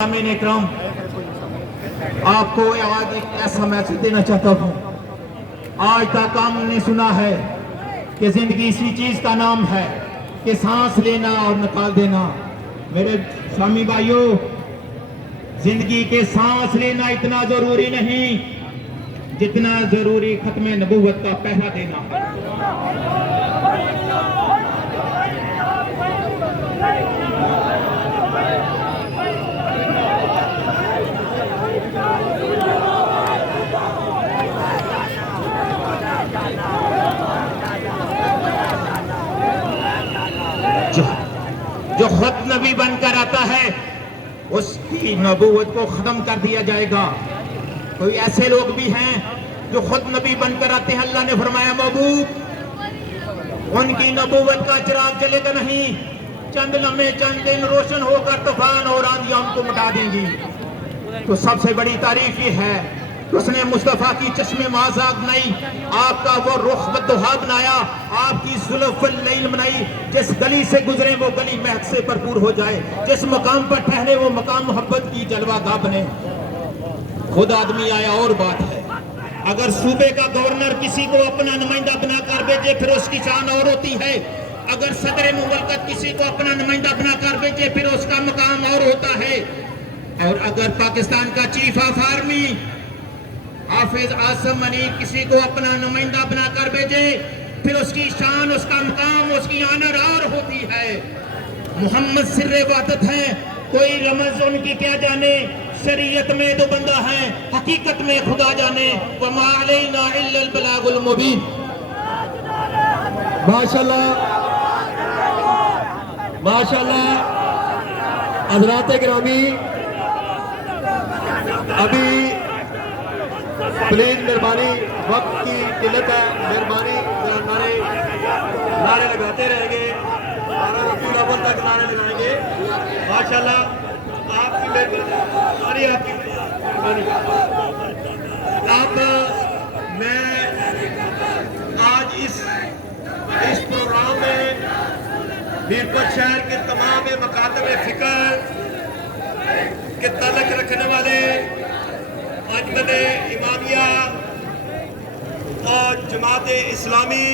आमीन इकराम, आपको आज एक ऐसा मैसेज देना चाहता हूँ। आज तक हमने सुना है कि जिंदगी इसी चीज का नाम है कि सांस लेना और निकाल देना। मेरे स्वामी भाइयों, जिंदगी के सांस लेना इतना जरूरी नहीं जितना जरूरी खत्म नबूवत का पहला देना है। जो खुद नबी बनकर आता है उसकी नबूवत को खत्म कर दिया जाएगा। कोई ऐसे लोग भी हैं जो खुद नबी बनकर आते हैं, अल्लाह ने फरमाया महबूब उनकी नबूवत का चिराग जलेगा नहीं, चंद लम्हे चंद दिन रोशन होकर तूफान और आंधियां उनको मिटा देंगी। तो सबसे बड़ी तारीफ ये है कि उसने मुस्तफा की चश्मे माज़ा बनाई, आपका वो रुख बद्दुहा बनाया, आपकी जुल्फ़ुल लैल बनाई। जिस गली से गुजरे वो गली महक से भरपूर हो जाए, जिस मकाम पर ठहरे वो मकाम मोहब्बत की जलवागाह बने। खुद आदमी आया और बात है, अगर सूबे का गवर्नर किसी को अपना नुमाइंदा बनाकर भेजे फिर उसकी शान और होती है। अगर सदर मुमलकत किसी को अपना नुमाइंदा बनाकर भेजे फिर उसका मकाम और होता है। और अगर पाकिस्तान का चीफ ऑफ आर्मी हाफिज आसम मनीर किसी को अपना नुमाइंदा बनाकर भेजे फिर उसकी शान, उसका मकाम, उसकी आनर और होती है। मोहम्मद सिर्रे वादत है, कोई रमज उनकी क्या जाने, शरीयत में दो बंदा है, हकीकत में खुदा जाने। वमा अलैना इल्लल बलागुल मुबीन। माशाल्लाह माशाल्लाह। हज़रात गिरामी, अभी प्लीज मेहरबानी, वक्त की किल्लत है, मेहरबानी नारे लगाते रहेंगे, रबीउल अव्वल तक नारे लगाएंगे। माशाल्लाह, आपकी मेहरबानी, आपकी मेहरबानी। अब मैं आज इस प्रोग्राम में मीरपुर शहर के तमाम मकातब फिक्र के ताल्लुक रखने वाले अंजुमन इमामिया और जमात इस्लामी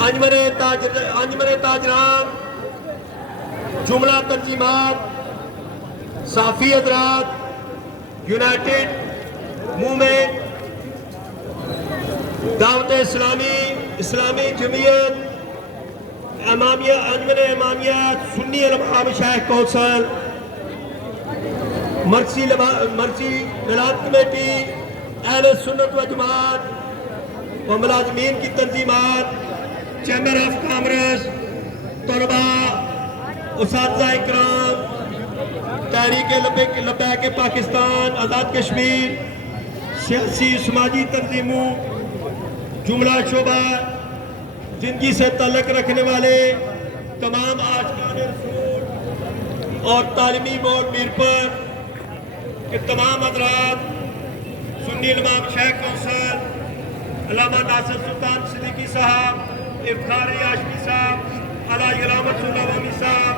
अंजुमन ताजरान, जुमला तंजीमात, साफी हज़रात, यूनाइटेड मूवमेंट, दावत इस्लामी जमीयत, अंजुमन इमामिया, सुन्नी उलमा मशाइख कौंसिल, मर्सी मिलाद कमेटी, अहले सुन्नत व जमात व मुलाजमीन की तंजीमात, चैम्बर ऑफ कॉमर्स, तलबा, उस्ताद इकराम, तहरीक लब्बैक पाकिस्तान, आज़ाद कश्मीर, सियासी समाजी तंजीमों, जुमला शोबा, जिंदगी से ताल्लुक़ रखने वाले तमाम आशिकान रसूल और तालीमी बोर्ड मीरपुर के तमाम हज़रात, सुन्नी उलमा मशाइख कौंसिल, अल्लामा नासिर सुल्तान सिद्दीकी साहब, इफ्तार हाशमी साहब, अलाजी अलामत सुल्लावामी साहब,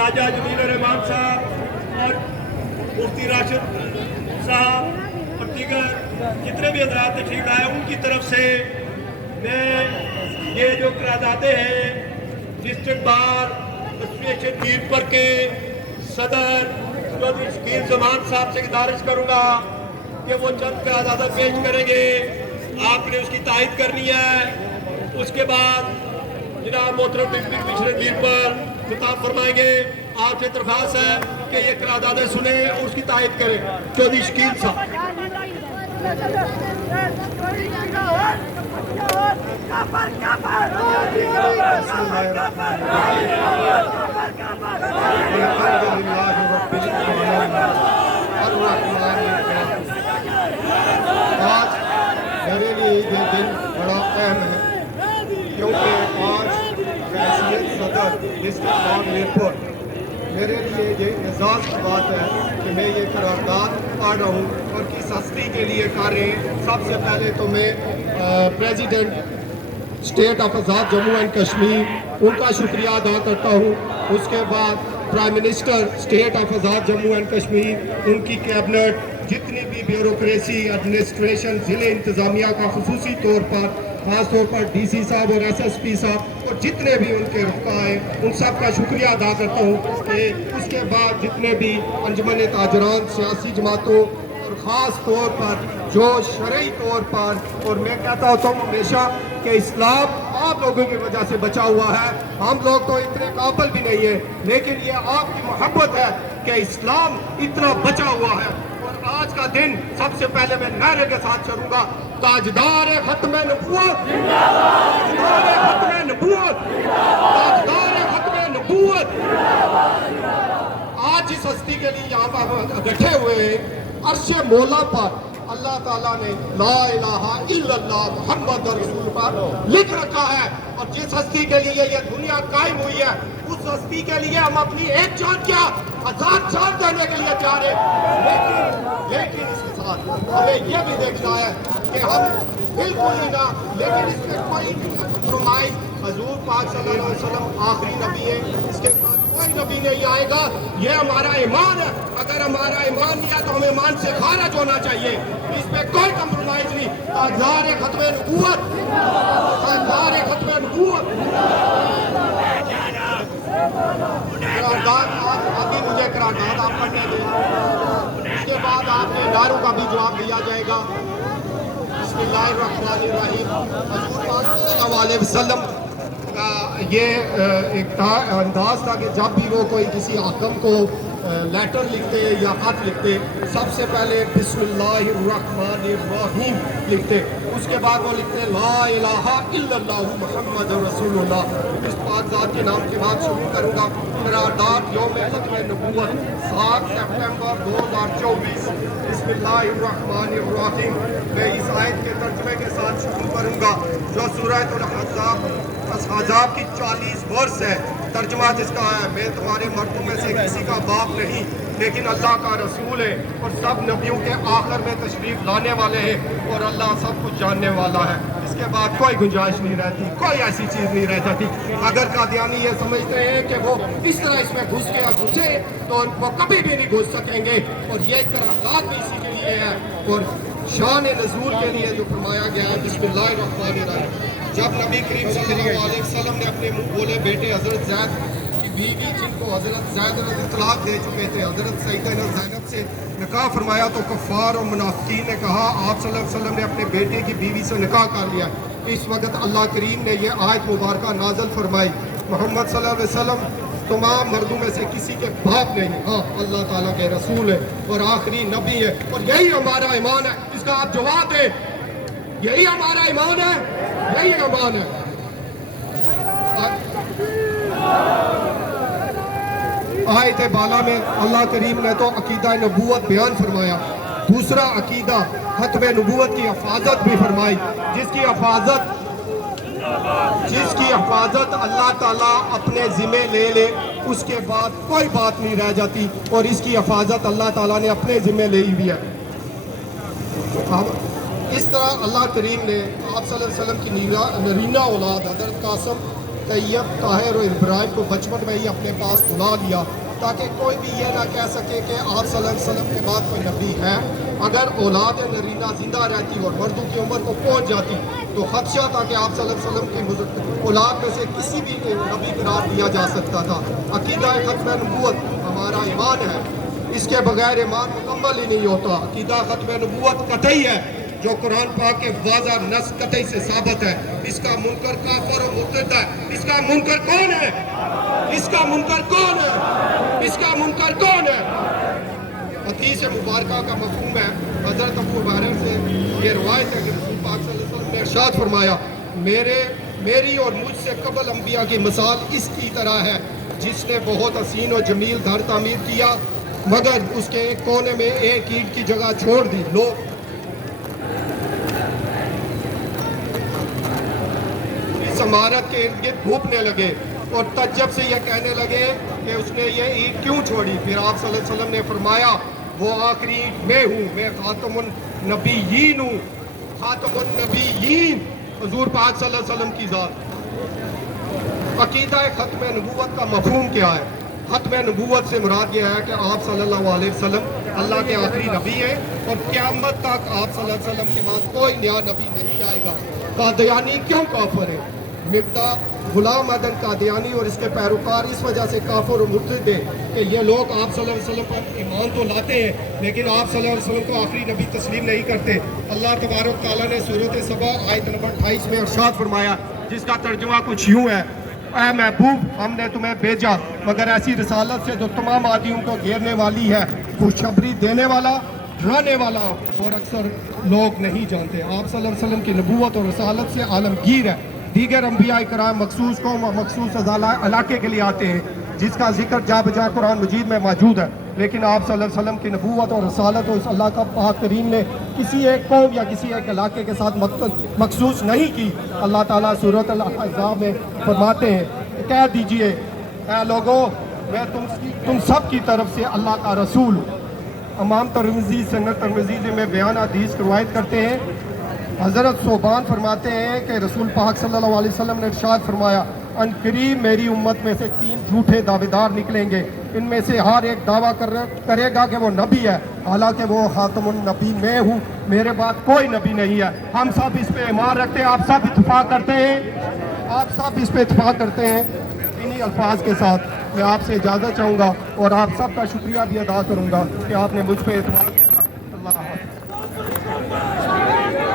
राजा जमील रहमान साहब और मुफ्ती राशिद साहब और दीगर जितने भी हज़रात तशरीफ लाए, उनकी तरफ से मैं ये जो करारदादे हैं डिस्ट्रिक्ट बार एसोसिएशन मीरपुर के सदर चौधरी शकील जमान साहब से गुजारिश करूंगा कि वो चंद करारदादा पेश करेंगे, आपने उसकी तायद करनी है। उसके बाद जनाब मोहतरम डिप्टी कमिश्नर मीरपुर खिताब फरमाएंगे। आपसे दरख्वास्त है कि ये करारदादे सुने और उसकी तायद करें। चौधरी शकील साहब। आज मेरे लिए ये दिन बड़ा अहम है क्योंकि आज हैसियत सदर डिस्ट्रिक्ट बार मीरपुर मेरे लिए ये एजाज़ की बात है कि मैं ये करारदाद पढ़ रहा हूँ और किस हस्ती के लिए कर रहे हैं। सबसे पहले तो मैं president state of Azad Jammu and Kashmir उनका शुक्रिया अदा करता हूँ اس کے بعد prime minister state of Azad Jammu and Kashmir, ان کی کیبنٹ، جتنی بھی بیوروکریسی، ایڈمنسٹریشن، ضلع انتظامیہ کا خصوصی طور پر، خاص طور پر ڈی سی صاحب اور ایس ایس پی صاحب اور جتنے بھی ان کے رفقا ہیں، ان سب کا شکریہ ادا کرتا ہوں کہ اس کے بعد جتنے بھی انجمن تاجران، سیاسی جماعتوں اور خاص طور پر جو شرعی طور پر، اور میں کہتا ہوتا ہوں ہمیشہ کہ اسلام آپ لوگوں کی وجہ سے بچا ہوا ہے، ہم لوگ تو اتنے قابل بھی نہیں ہیں، لیکن یہ آپ کی محبت ہے کہ اسلام اتنا بچا ہوا ہے۔ اور آج کا دن سب سے پہلے میں نعرے کے ساتھ چلوں گا، تاجدار ختم نبوت، تاجدار ختم نبوت، تاجدار ختم نبوت۔ آج اس ہستی کے لیے یہاں پر اکٹھے ہوئے ہیں، عرش مولا پر اللہ تعالیٰ نے لا الہ الا اللہ محمد رسول پر لکھ رکھا ہے، اور جس ہستی کے لیے یہ دنیا قائم ہوئی ہے، اس ہستی کے لیے ہم اپنی ایک جان کیا 1000 جان دینے کے لیے تیار ہیں، لیکن اس کے ساتھ ہمیں یہ بھی دیکھنا ہے کہ ہم بالکل ہی نہ، لیکن اس میں کوئی بھی کمپرومائز، حضور پاک صلی اللہ علیہ وسلم آخری نبی ہے، اس کے بعد کوئی نبی نہیں آئے گا، یہ ہمارا ایمان ہے، اگر ہمارا ایمان نہیں ہے تو ہمیں ایمان سے خارج ہونا چاہیے، اس پہ کوئی کمپرومائز نہیں۔ تاجدار ختم نبوت، تاجدار ختم نبوت۔ قرارداد ابھی مجھے قرارداد آپ پڑھنے دیں، اس کے بعد آپ نے نعروں کا بھی جواب دیا جائے گا۔ بسم اللہ الرحمن الرحیم۔ حضور پاک صلی اللہ علیہ وسلم کا یہ ایک انداز تھا کہ جب بھی وہ کوئی کسی حاکم کو لیٹر لکھتے یا خط لکھتے، سب سے پہلے بسم اللہ الرحمن الرحیم لکھتے، اس کے بعد وہ لکھتے لا الہ الا اللہ محمد رسول اللہ۔ اس پاک ذات کے نام کے بعد شروع کروں گا قرارداد یوم ختم نبوت 7 سپٹمبر 2024۔ بسم اللہ الرحمن الرحیم۔ میں اس آیت کے ترجمے کے ساتھ شروع کروں گا جو سورۃ الاحزاب کی 40 ورس ہے، ترجمہ جس کا ہے میں تمہارے مردوں میں سے کسی کا باپ نہیں لیکن اللہ کا رسول ہے اور سب نبیوں کے آخر میں تشریف لانے والے ہیں اور اللہ سب کچھ جاننے والا ہے۔ اس کے بعد کوئی گنجائش نہیں رہتی، کوئی ایسی چیز نہیں رہ جاتی۔ اگر قادیانی یہ سمجھتے ہیں کہ وہ اس طرح اس میں گھس گیا گھسے تو وہ کبھی بھی نہیں گھس سکیں گے، اور یہ قرارداد بھی اسی کے لیے ہے اور شان نزول کے لیے جو فرمایا گیا ہے۔ بسم اللہ الرحمن الرحیم۔ جب نبی کریم صلی اللہ علیہ وسلم نے اپنے منہ بولے بیٹے حضرت زید کی بیوی جن کو حضرت زید نے طلاق دے چکے تھے، حضرت سیدہ زینب سے نکاح فرمایا تو کفار اور منافقین نے کہا آپ صلی اللہ علیہ وسلم نے اپنے بیٹے کی بیوی سے نکاح کر لیا۔ اس وقت اللہ کریم نے یہ آیت مبارکہ نازل فرمائی، محمد صلی اللہ علیہ وسلم تمام مردوں میں سے کسی کے باپ نہیں، ہاں اللہ تعالیٰ کے رسول ہے اور آخری نبی ہے، اور یہی ہمارا ایمان ہے۔ اس کا آپ جواب دیں، یہی ہمارا ایمان ہے، یہی ایمان ہے۔ آیت بالا میں اللہ کریم نے تو عقیدہ نبوت بیان فرمایا، دوسرا عقیدہ ختم نبوت کی حفاظت بھی فرمائی، جس کی حفاظت اللہ تعالیٰ اپنے ذمے لے لے، اس کے بعد کوئی بات نہیں رہ جاتی، اور اس کی حفاظت اللہ تعالیٰ نے اپنے ذمے لے بھی ہے۔ اس طرح اللہ کریم نے آپ صلی اللہ علیہ وسلم کی نرینہ اولاد حضرت قاسم، طیب، طاہر اور ابراہیم کو بچپن میں ہی اپنے پاس بلا لیا تاکہ کوئی بھی یہ نہ کہہ سکے کہ آپ صلی اللہ علیہ وسلم کے بعد کوئی نبی ہے۔ اگر اولاد نرینہ زندہ رہتی اور مردوں کی عمر کو پہنچ جاتی تو خدشہ تھا کہ آپ صلی اللہ علیہ وسلم کی اولاد میں سے کسی بھی نبی قرار دیا جا سکتا تھا۔ عقیدہ ختم نبوت ہمارا ایمان ہے، اس کے بغیر ایمان مکمل ہی نہیں ہوتا۔ عقیدہ ختم نبوت قطعی ہے جو قرآن پاک کے واضح نص قطعی سے ثابت ہے۔ اس کا منکر کافر و مرتد ہے۔ اس کا منکر کون ہے؟ اس کا منکر کون ہے؟ اس کا منکر کون ہے؟ حدیث مبارکہ کا مفہوم ہے، حضرت ابو ہریرہ سے یہ روایت ہے کہ رسول پاک صلی اللہ علیہ وسلم نے ارشاد فرمایا، میری اور مجھ سے قبل انبیاء کی مثال اس کی طرح ہے جس نے بہت حسین و جمیل گھر تعمیر کیا مگر اس کے ایک کونے میں ایک اینٹ کی جگہ چھوڑ دی، لوگ اس عمارت کے ارد گرد گھومنے لگے اور تعجب سے یہ کہنے لگے کہ اس نے یہ اینٹ کیوں چھوڑی۔ پھر آپ صلی اللہ علیہ وسلم نے فرمایا وہ آخری اینٹ میں ہوں، میں خاتم النبیین ہوں، خاتم النبیین، حضور پاک صلی اللہ علیہ وسلم کی ذات۔ अकीदा ख़त्म नबूवत का मफहूम क्या है? ख़त्म नबूवत से मुराद ये है कि आप सल्लल्लाहु अलैहि वसल्लम अल्लाह के आखिरी नबी हैं और क़यामत तक आप सल्लल्लाहु अलैहि वसल्लम के बाद कोई नया नबी नहीं आएगा। कादियानी क्यों काफिर है? मिर्ज़ा गुलाम अहमद कादियानी और इसके पैरोकार इस वजह से काफिर और मुर्तद थे कि ये लोग आप सल्लल्लाहु अलैहि वसल्लम पर ईमान तो लाते हैं लेकिन आप सल्लल्लाहु अलैहि वसल्लम को आखिरी नबी तस्लीम नहीं करते। अल्लाह तबारक तआला ने सूरत सबा आयत नंबर 28 में इरशाद फरमाया, जिसका तर्जुमा कुछ यूँ है, ऐ महबूब हमने तुम्हें भेजा मगर ऐसी रसालत से जो तमाम आदियों को घेरने वाली है, खुशखबरी देने वाला, डराने वाला, और अक्सर लोग नहीं जानते। आप सल्लल्लाहु अलैहि वसल्लम की नबूवत और रसालत से आलमगीर है। दीगर अंबिया कराम मखसूस कौम और मखसूस इलाके के लिए आते हैं जिसका जिक्र जा बजा कुरान मजीद में मौजूद है, लेकिन आप सल्लल्लाहु अलैहि वसल्लम की नबूवत और रसालत और इस अल्लाह का पाक करीम ने किसी एक कौम या किसी एक इलाके के साथ मखसूस नहीं की। अल्लाह ताला सूरत अल-अहज़ाब में फरमाते हैं, कह दीजिए ऐ लोगों मैं तुम सब की तरफ से अल्लाह का रसूल हूँ। इमाम तिरमिज़ी सनद तिरमिज़ी में बयान हदीस रवायत करते हैं, हज़रत सोबान फरमाते हैं कि रसूल पाक सल्लल्लाहु अलैहि वसल्लम ने इरशाद फरमाया, अनकरीब मेरी उम्मत में से 3 झूठे दावेदार निकलेंगे, इनमें से हर एक दावा करेगा कि वो नबी है, हालांकि वो खातमुन नबी मैं हूँ, मेरे बाद कोई नबी नहीं है। हम सब इस पे ईमान रखते हैं, आप सब इत्तफाक करते हैं, आप सब इस पे इत्तफाक करते हैं। इन्हीं अल्फाज के साथ मैं आपसे इजाज़त चाहूँगा और आप सब का शुक्रिया भी अदा करूँगा कि आपने मुझ पर एतमाद किया। अल्लाह हाफ़िज़।